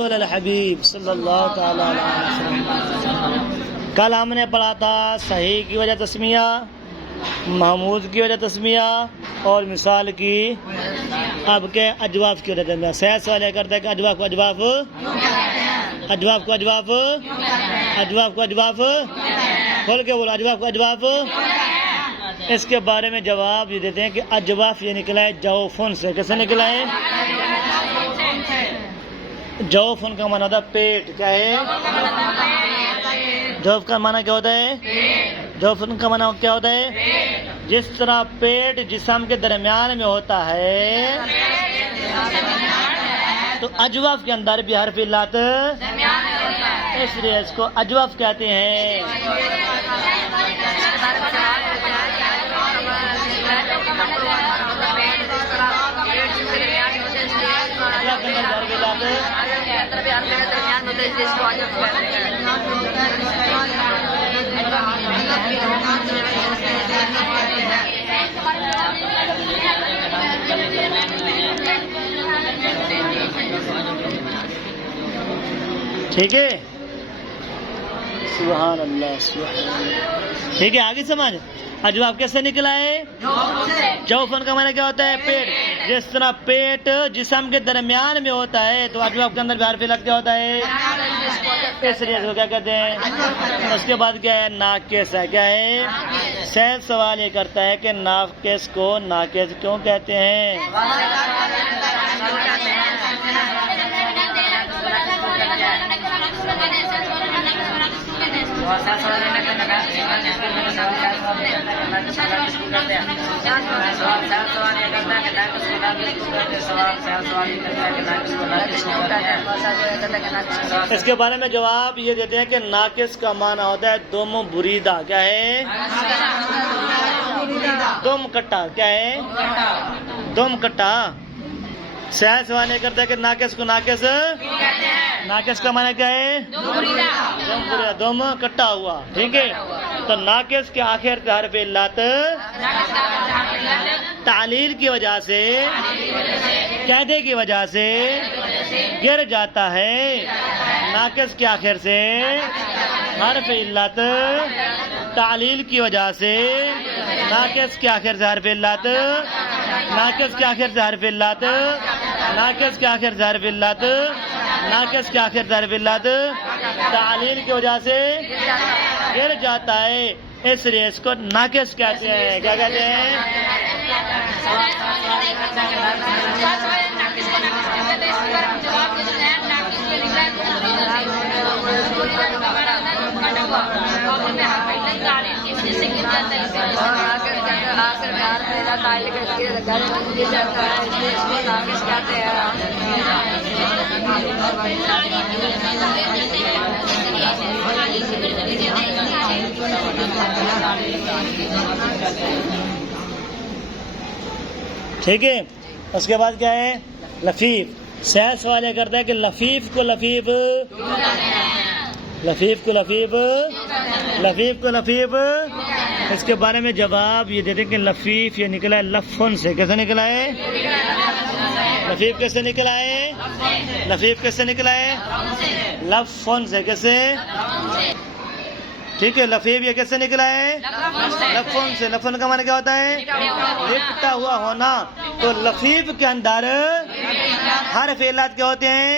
हबीब सल्लल्लाहु तआला अलैहि वसल्लम। कल हमने पढ़ा था सही की वजह तस्मिया, महमूद की वजह तस्मिया और मिसाल की। अब के अजवाब की वजह तस्मिया। सही सवाल करते हैं कि अजवाब को अजवाब, अजवाब को अजवाब, अजवाब को अजवाब, खोल के बोलो अजवाब को अजवाब। इसके बारे में जवाब ये देते हैं कि अजवाब ये निकला है जौफुन से। कैसे निकला है? जौफुन का माना होता है पेट। क्या है? जौफ का माना क्या होता है? जौफुन का माना क्या होता है? जिस तरह पेट जिस्म के दरमियान में होता है, तो अजवाफ के अंदर भी हर्फ इल्लत, इसलिए इसको अजवाफ कहते हैं। ठीक है, सुभान अल्लाह, सुभान अल्लाह। ठीक है, आगे समझ। अजवाब कैसे निकला है? जौफन का माना क्या होता है? पेट। जिस तरह पेट जिस्म के दरमियान में होता है, तो अजवाब के अंदर भी हर्फ इल्लत क्या होता है? इसलिए इसको क्या कहते हैं? उसके बाद क्या है? नाकिस है। क्या है? सही सवाल ये करता है कि नाकिस को नाकिस क्यों कहते हैं? इसके बारे में जवाब ये देते हैं कि नाकिस का माना होता है दुम बुरीदा। क्या है? दुम कट्टा। क्या है? दुम कट्टा। सही सवाल ये करता है कि नाकिस को नाकिस, नाकिस का माना क्या है? दुम कट्टा हुआ। ठीक है, तो नाकिस के आखिर पे हर्फ इल्लत तालील की वजह से, कैदे की वजह से गिर जाता है। नाकिस के आखिर से हर्फ इल्लत तालील की वजह से, नाकिस के आखिर से हर्फ इल्लत, नाकिस के आखिर से हर्फ इल्लत, नाकिस के आखिर से हर्फ इल्लत, नाकिस के आखिर से हर्फ इल्लत तालील की वजह से गिर जाता है, इसलिए इसको नाकिस कहते हैं। क्या कहते हैं? ठीक है, उसके बाद क्या है? लफीफ। सही सवाल यह करता है कि लफीफ को लफीफ, लफीफ को लफीफ, लफीफ को लफीफ। इसके बारे में जवाब ये देते हैं कि लफीफ ये निकला है लफुन से। कैसे निकला है? लफीफ कैसे निकला है? लफीफ कैसे निकला है? लफुन से। कैसे? ठीक है, लफीफ ये कैसे निकला है? लफुन से। लफुन का माना क्या होता है? लिपटा हुआ होना। तो लफीफ के अंदर हर्फ इल्लत क्या होते हैं?